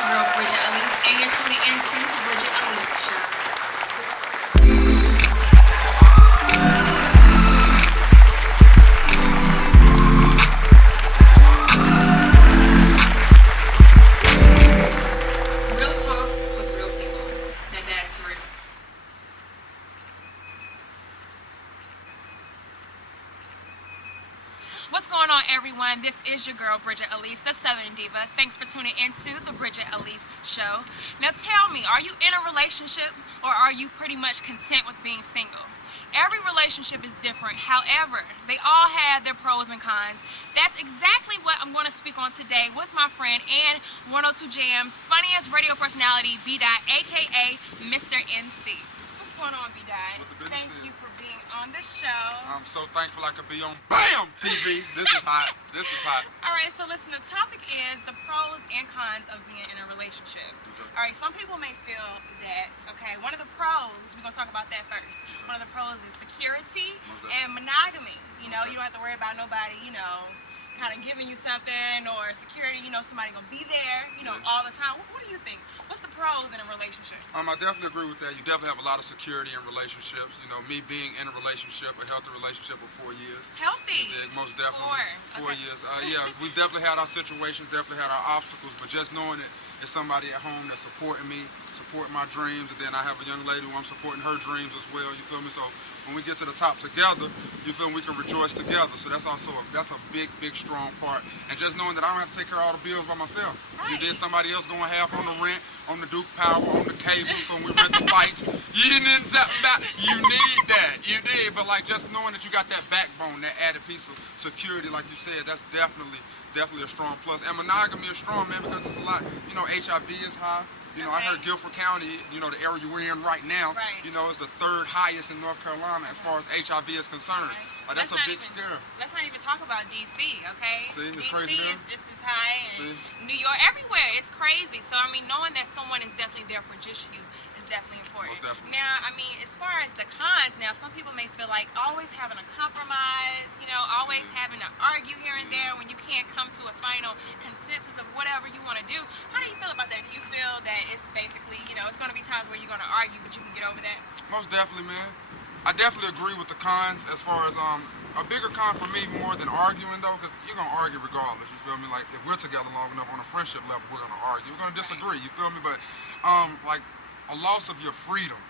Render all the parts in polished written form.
your girl Bridgette Alese, and you're tuning into the Bridgette Alese Show. Real talk with real people. Now that's real. What's going on, everyone? This is your girl, Bridgette Alese, the Southern Diva. Thanks for tuning into the Bridgette Alese Show. Now tell me, are you in a relationship or are you pretty much content with being single? Every relationship is different. However, they all have their pros and cons. That's exactly what I'm going to speak on today with my friend and 102 Jamz, funniest radio personality, Daht, aka Mr. NC. What's going on, Daht? Thank you for being on the show. I'm so thankful I could be on BAM TV. This is hot. This is hot. All right, so listen, the topic is the pros and cons of being in a relationship. All right, some people may feel that, okay, one of the pros, we're going to talk about that first. One of the pros is security and monogamy. You know, you don't have to worry about nobody, you know, kind of giving you something, or security, you know, somebody going to be there, you know, all the time. What do you think? What's the pros in a relationship? I definitely agree with that. You definitely have a lot of security in relationships. You know, me being in a relationship, a healthy relationship of 4 years. Healthy? Yeah, most definitely. 4 years. Yeah, we've definitely had our situations, definitely had our obstacles, but just knowing that there's somebody at home that's supporting me, supporting my dreams, and then I have a young lady who I'm supporting her dreams as well, you feel me? So when we get to the top together, you feel me, we can rejoice together. So that's also that's a big, strong part. And just knowing that I don't have to take care of all the bills by myself. Right. You did somebody else going half on the rent, on the Duke Power, on the cable, so when we rent the fights, you need that. You did. But like just knowing that you got that backbone, that added piece of security, like you said, that's definitely a strong plus. And monogamy is strong, man, because it's a lot, you know, HIV is high. You know, I heard Guilford County, you know, the area we're in right now, you know, is the 3rd highest in North Carolina as far as HIV is concerned. Like, that's a big scare. Let's not even talk about D.C., okay? See, it's D.C. crazy is just as high, and New York, everywhere. It's crazy. So, I mean, knowing that someone is definitely there for just you is definitely important. Most definitely. Now, I mean, as far as the cons, now, some people may feel like always having a compromise, you know, always having to argue here and there when you can't come to a final consensus of whatever you want to do. How do you feel about that? Do you feel that it's basically, you know, it's going to be times where you're going to argue, but you can get over that? Most definitely, man. I definitely agree with the cons as far as a bigger con for me more than arguing though, because you're gonna argue regardless. You feel me? Like if we're together long enough on a friendship level, we're gonna argue. We're gonna disagree. You feel me? But like a loss of your freedom.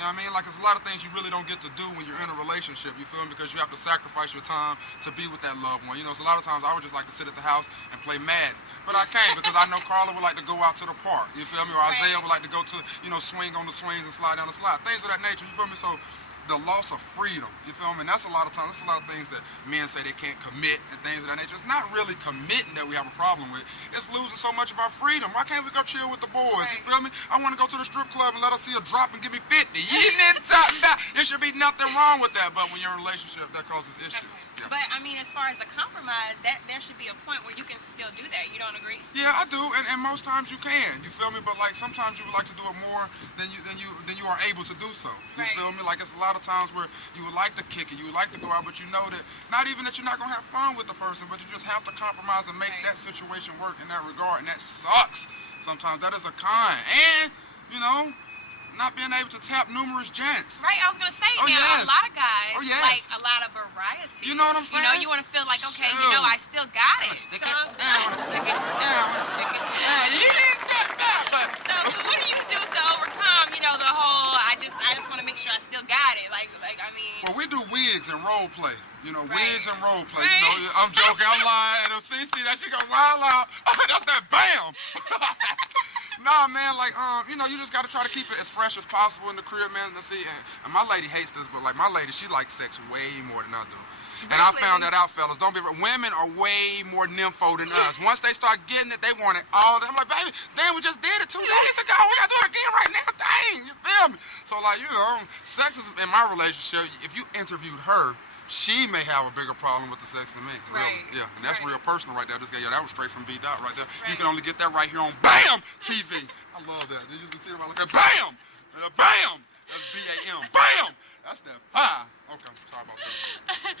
You know what I mean? Like, there's a lot of things you really don't get to do when you're in a relationship, you feel me? Because you have to sacrifice your time to be with that loved one. You know, it's a lot of times I would just like to sit at the house and play Madden. But I can't because I know Carla would like to go out to the park, you feel me? Or Isaiah would like to go to, you know, swing on the swings and slide down the slide. Things of that nature, you feel me? So the loss of freedom, you feel me? And that's a lot of times, that's a lot of things that men say they can't commit and things of that nature. It's not really committing that we have a problem with. It's losing so much of our freedom. Why can't we go chill with the boys? You feel me? I want to go to the strip club and let her see a drop and give me 50. You ain't talking about. There should be nothing wrong with that, but when you're in a relationship, that causes issues. Yeah. But I mean, as far as the compromise, that there should be a point where you can still do that. You don't agree? Yeah, I do, and most times you can. You feel me? But like sometimes you would like to do it more than you are able to do so. You feel me? Like it's a lot of times where you would like to kick it, you would like to go out, but you know that not even that you're not gonna have fun with the person, but you just have to compromise and make that situation work in that regard, and that sucks. Sometimes that is a con, and you know, not being able to tap numerous gents. Right, I was gonna say, now a lot of guys like a lot of variety. You know what I'm saying? You know, you want to feel like, okay, you know, I still got it. Stick it. I wanna stick it. I wanna stick it. You didn't tap that, but so what do you do to overcome, you know, the whole I just want to make sure I still got it. Like I mean. Well, we do wigs and role play. You know, wigs and role play. You know, I'm joking, I'm lying. And see, that shit go wild out. That's that BAM. Nah, man, like, you know, you just gotta try to keep it as fresh as possible in the crib, man. And see, and my lady hates this, but like my lady, she likes sex way more than I do. And I found that out, fellas. Don't be women are way more nympho than us. Once they start getting it, they want it all. I'm like, baby, damn, we just did it 2 days ago. We gotta do it again right now. Dang, you feel me? So like, you know, sex is in my relationship. If you interviewed her, she may have a bigger problem with the sex than me. Really. Yeah, and that's real personal right there. This guy, that was straight from Daht right there. You can only get that right here on BAM TV. I love that. Did you see it? Look at BAM! BAM! That's BAM. BAM! That's that fire. Okay, sorry about that.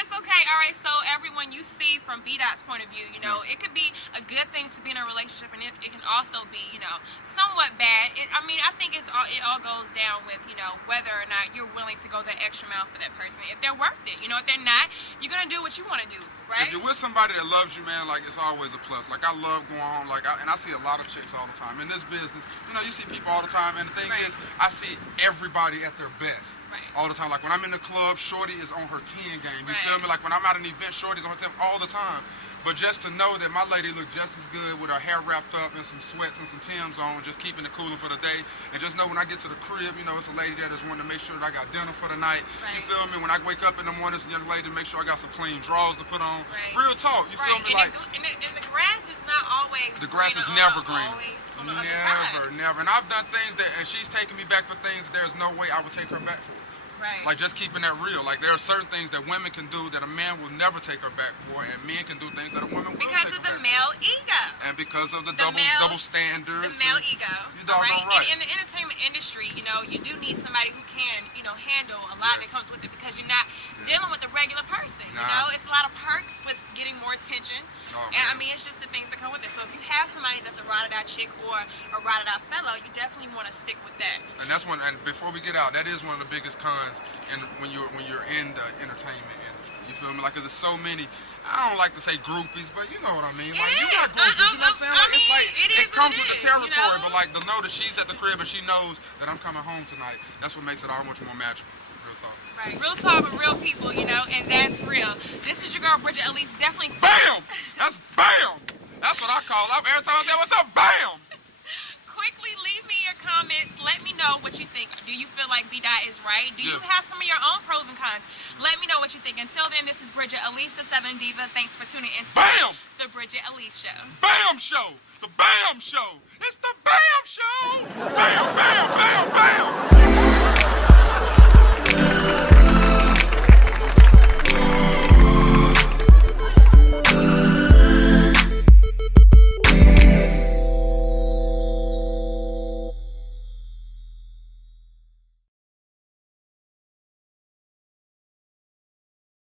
It's okay. All right, so everyone, you see from B-Dot's point of view, you know, it could be a good thing to be in a relationship, and it can also be, you know, somewhat bad. I think it all goes down with, you know, whether or not you're willing to go that extra mile for that person. If they're worth it, you know, if they're not, you're gonna do what you want to do, right? If you're with somebody that loves you, man, like, it's always a plus. Like, I love going home, like, and I see a lot of chicks all the time. In this business, you know, you see people all the time, and the thing is, I see everybody at their best. Right. All the time. Like when I'm in the club, Shorty is on her 10 game. You feel me? Like when I'm at an event, Shorty's on her 10 all the time. But just to know that my lady look just as good with her hair wrapped up and some sweats and some Timbs on, just keeping it cooler for the day. And just know when I get to the crib, you know, it's a lady that is wanting to make sure that I got dinner for the night. Right. You feel me? When I wake up in the morning, it's a young lady to make sure I got some clean drawers to put on. Right. Real talk. You feel me? Like And the grass is not always the grass is never green. Never. And I've done things that, and she's taking me back for things that there's no way I would take her back for. Right. Like just keeping that real. Like there are certain things that women can do that a man will never take her back for, and men can do things that a woman will because take of her the back male for. ego. And because of the double standards. The male ego. You doggone right. In the entertainment industry, you know, you do need somebody who can, you know, handle a lot that comes with it because you're not dealing with the regular person. You know, it's a lot of perks with getting more attention. And I mean, it's just the things that come with it. So if you have somebody that's a ride-or-die chick or a ride-or-die fellow, you definitely want to stick with that. And that's one. And before we get out, that is one of the biggest cons when you're in the entertainment industry. You feel me? Like, 'cause there's so many. I don't like to say groupies, but you know what I mean. Like, you got groupies, you know what I'm saying? Like, it's like it comes with the territory, you know? But like to know that she's at the crib and she knows that I'm coming home tonight, that's what makes it all much more magical. Real talk. Right. Real talk with real people, you know, and that's real. This is your girl, Bridgette Alese. Definitely. Bam! That's bam! That's what I call it. Every time I say, what's up, bam! Quickly leave me your comments. Let me know what you think. Do you feel like B-Dot is right? Do you have some of your own pros and cons? Let me know what you think. Until then, this is Bridgette Alese, the 7 Diva. Thanks for tuning in to the Bridgette Alese Show. Bam Show! The Bam Show! It's the Bam Show! Bam, bam, bam, bam!